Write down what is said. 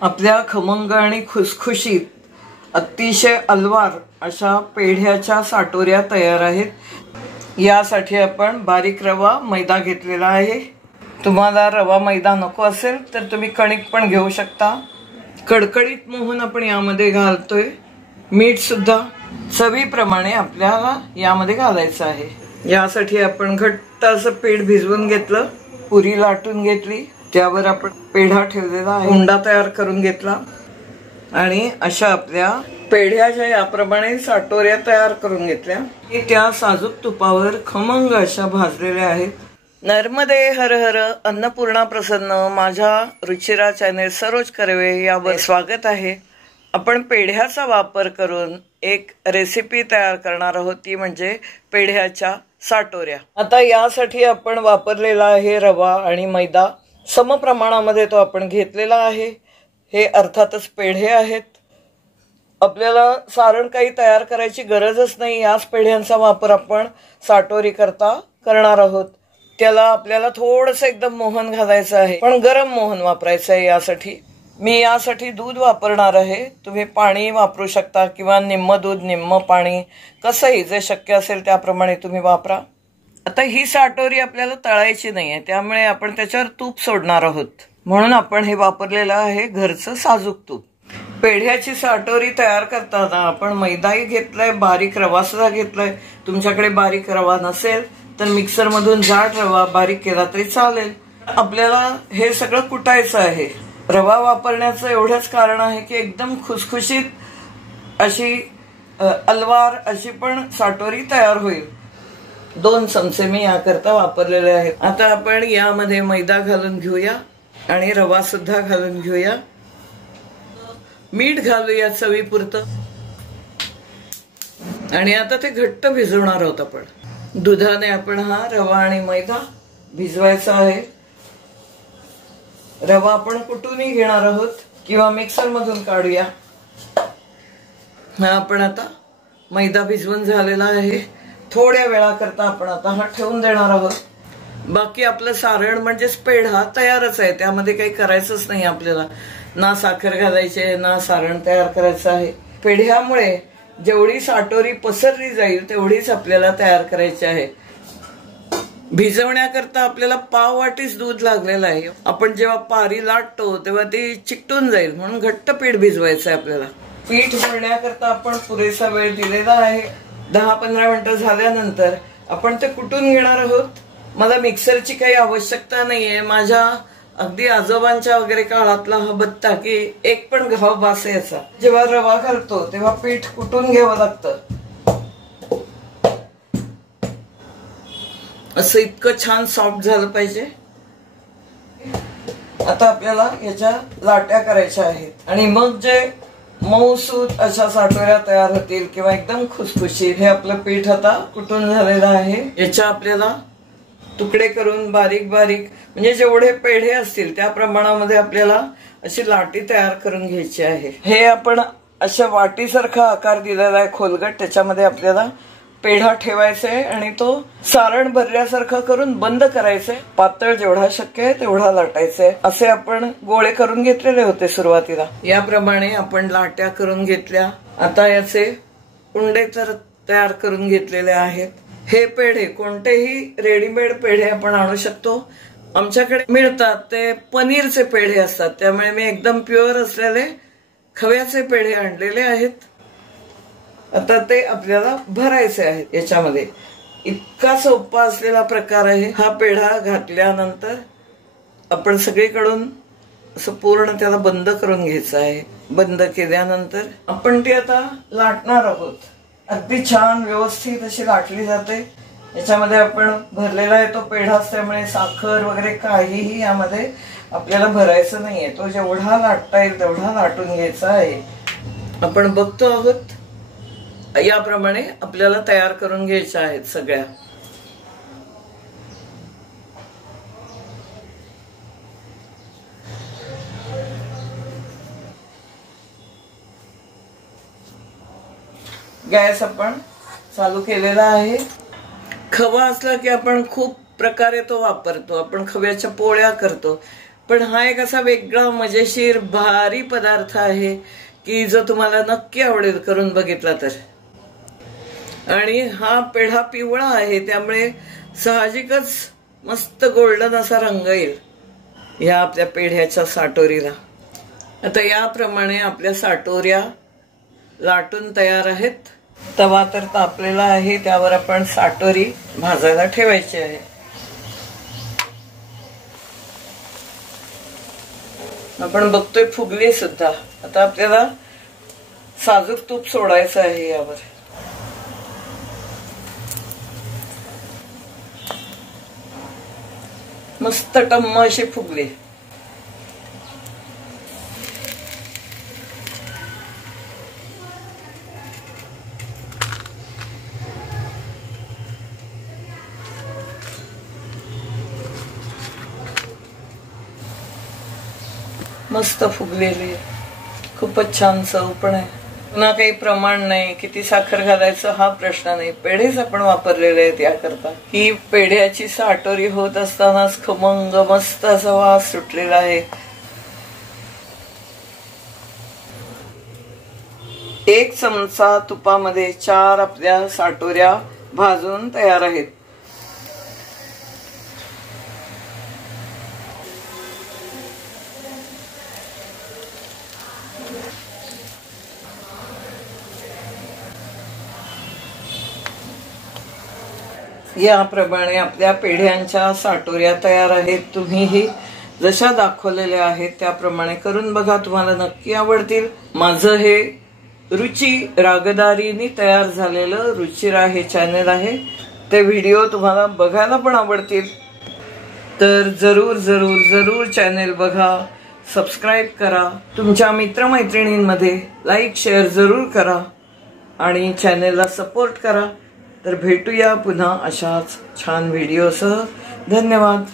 आपल्या खमंग आणि खुसखुशीत अतिशय अलवार अशा पेढ्याच्या साटोऱ्या तयार आहेत। यासाठी आपण बारीक रवा मैदा घेतलेला आहे। तुम्हाला रवा मैदा नको असेल तर तुम्ही कणिक पण घेऊ शकता। कडकडीत मोहन आपण यामध्ये घालतोय। मीठ सुद्धा चवीप्रमाणे आपल्याला यामध्ये घालायचं आहे। यासाठी आपण घट्ट असं पीठ भिजवून घेतलं, पुरी लाटून घेतली, त्यावर आपण पेढा ठेवलेला आहे, उंडा तयार करून घेतला आणि अशा आपल्या पेढ्याच्या याप्रमाणे साटोऱ्या तयार करून घेतल्या। त्या साजूक तुपावर खमंग अशा भाजलेल्या आहेत। नर्मदे हर हर अन्नपूर्णा प्रसन्न माझ्या रुचिरा चॅनेल सरोज कर्वे यावर स्वागत आहे। आपण पेढ्याचा वापर करून एक रेसिपी तयार करणार आहोत, ती म्हणजे पेढ्याच्या साटोऱ्या। आता यासाठी आपण वापरलेला आहे रवा आणि मैदा, समप्रमाणामध्ये तो आपण घेतलेला आहे। हे अर्थातच पेढे आहेत। आपल्याला सारण काही तयार करायची गरजच नाही। याच पेढ्यांचा वापर आपण साटोरी करता करणार आहोत। त्याला आपल्याला थोडंसं एकदम मोहन घालायचं आहे, पण गरम मोहन वापरायचं आहे। यासाठी मी दूध वापरणार आहे। तुम्ही पाणी वापरू शकता किंवा निम्म दूध निम्म पाणी, कसंही जे शक्य असेल त्याप्रमाणे तुम्ही वापरा। आता ही साटोरी आपल्याला तळायची नाहीये, त्यामुळे आपण त्याच्यावर तूप सोडणार आहोत, म्हणून आपण हे वापरलेलं आहे घरचं साजूक तूप। पेढ्याची साटोरी तयार करताना आपण मैदाही घेतलाय, बारीक रवा सुद्धा घेतलाय। तुमच्याकडे बारीक रवा नसेल तर मिक्सर मधून जाड रवा बारीक केला तरी चालेल। आपल्याला हे सगळं कुटायचं आहे। रवा वापरण्याचं एवढंच कारण आहे की एकदम खुसखुशीत अशी अलवार अशी पण साटोरी तयार होईल। 2 चमचे मी याकरता वापरलेले आहेत। आता आपण यामध्ये मैदा घालून घेऊया आणि रवा सुद्धा घालून घेऊया। मीठ घालूया चवीपुरतं आणि आता ते घट्ट भिजवणार आहोत आपण। दुधाने आपण हा रवा आणि मैदा भिजवायचा आहे। रवा आपण कुटूनही घेणार आहोत किंवा मिक्सर मधून काढूया। हा आपण आता मैदा भिजवून झालेला आहे। थोड्या वेळाकरता आपण आता हा ठेवून देणार आहोत। बाकी आपलं सारण म्हणजेच पेढा तयारच आहे, त्यामध्ये काही करायचंच नाही आपल्याला। ना साखर घालायचे ना सारण तयार करायचं आहे। पेढ्यामुळे जेवढी साटोरी पसरली जाईल तेवढीच आपल्याला तयार करायची आहे। भिजवण्याकरता आपल्याला पाव वाटीच दूध लागलेलं आहे। आपण जेव्हा पारी लाटतो तेव्हा ती चिकटून जाईल, म्हणून घट्ट पीठ भिजवायचं आहे आपल्याला। पीठ मळण्याकरता आपण पुरेसा वेळ दिलेला आहे। 10-15 मिनिटं झाल्यानंतर आपण ते कुटून घेणार आहोत। मला मिक्सरची काही आवश्यकता नाहीये। माझ्या अगदी आजोबांच्या वगैरे काळातला हा बत्ता की एक पण घाव बास यायचा। जेव्हा रवा घालतो तेव्हा पीठ कुटून घ्यावं लागतं। असं इतकं छान सॉफ्ट झालं पाहिजे। आता आपल्याला याच्या लाट्या करायच्या आहेत आणि मग जे मऊसूत अशा साटोऱ्या तयार होतील किंवा एकदम खुसखुशीत। हे आपलं पीठ आता कुटून झालेलं आहे। याच्या आपल्याला तुकडे करून बारीक बारीक म्हणजे जेवढे पेढे असतील त्या प्रमाणामध्ये आपल्याला अशी लाटी तयार करून घ्यायची आहे। हे आपण अशा वाटीसारखा आकार दिलेला आहे खोलगट, त्याच्यामध्ये आपल्याला पेढा ठेवायचा आहे आणि तो सारण भरल्यासारखा करून बंद करायचंय। पातळ जेवढा शक्य आहे तेवढा लाटायचंय। असे आपण गोळे करून घेतलेले होते सुरुवातीला। याप्रमाणे आपण लाट्या करून घेतल्या। आता याचे उंडे तर तयार करून घेतलेले आहेत। हे पेढे कोणतेही रेडीमेड पेढे आपण आणू शकतो। आमच्याकडे मिळतात ते पनीरचे पेढे असतात, त्यामुळे मी एकदम प्युअर असलेले खव्याचे पेढे आणलेले आहेत। आता ते आपल्याला भरायचे आहेत याच्यामध्ये। इतका सोपा असलेला प्रकार आहे हा। पेढा घातल्यानंतर आपण सगळीकडून असं पूर्ण त्याला बंद करून घ्यायचं आहे। बंद केल्यानंतर आपण ती आता लाटणार आहोत। अगदी छान व्यवस्थित अशी लाटली जाते। याच्यामध्ये आपण भरलेला आहे तो पेढाच, त्यामुळे साखर वगैरे काहीही यामध्ये आपल्याला भरायचं नाहीये। तो जेवढा लाटता येईल तेवढा लाटून घ्यायचा आहे। आपण बघतो आहोत याप्रमाणे आपल्याला तयार करून घ्यायच्या आहेत सगळ्या। गॅस आपण चालू केलेला आहे। खवा असला की आपण खूप प्रकारे तो वापरतो। आपण खव्याच्या पोळ्या करतो, पण हा एक असा वेगळा मजेशीर भारी पदार्थ आहे की जो तुम्हाला नक्की आवडेल करून बघितला तर. आणि हा पेढा पिवळा आहे त्यामुळे साहजिकच मस्त गोल्डन असा रंग येईल ह्या आपल्या पेढ्याच्या साटोरीला. आता याप्रमाणे आपल्या साटोऱ्या लाटून तयार आहेत. तवा तर तापलेला आहे, त्यावर आपण साटोरी भाजायला ठेवायची आहे. आपण बघतोय फुगली सुद्धा. आता आपल्याला साजूक तूप सोडायचं आहे यावर. मस्त टम्म अशी फुगली. मस्त फुगलेली, खूपच छान चव पण आहे. पुन्हा काही प्रमाण नाही, किती साखर घालायचं हा प्रश्न नाही. पेढेच आपण वापरलेले आहेत याकरता. ही पेढ्याची साटोरी होत असतानाच खमंग मस्त असा वास सुटलेला आहे. 1 चमचा तुपामध्ये 4 आपल्या साटोऱ्या भाजून तयार आहेत. याप्रमाणे आपल्या पेढ्यांच्या साटोऱ्या तयार आहेत. तुम्हीही जशा दाखवलेल्या आहेत त्याप्रमाणे करून बघा, तुम्हाला नक्की आवडतील. माझं हे रुची रागदारीने तयार झालेलं रुचिरा हे चॅनल आहे. ते व्हिडिओ तुम्हाला बघायला पण आवडतील. तर जरूर जरूर जरूर चॅनल बघा, सबस्क्राईब करा, तुमच्या मित्रमैत्रिणींमध्ये लाईक शेअर जरूर करा आणि चॅनलला सपोर्ट करा. तर भेटूया पुन्हा अशाच छान व्हिडिओसह. धन्यवाद.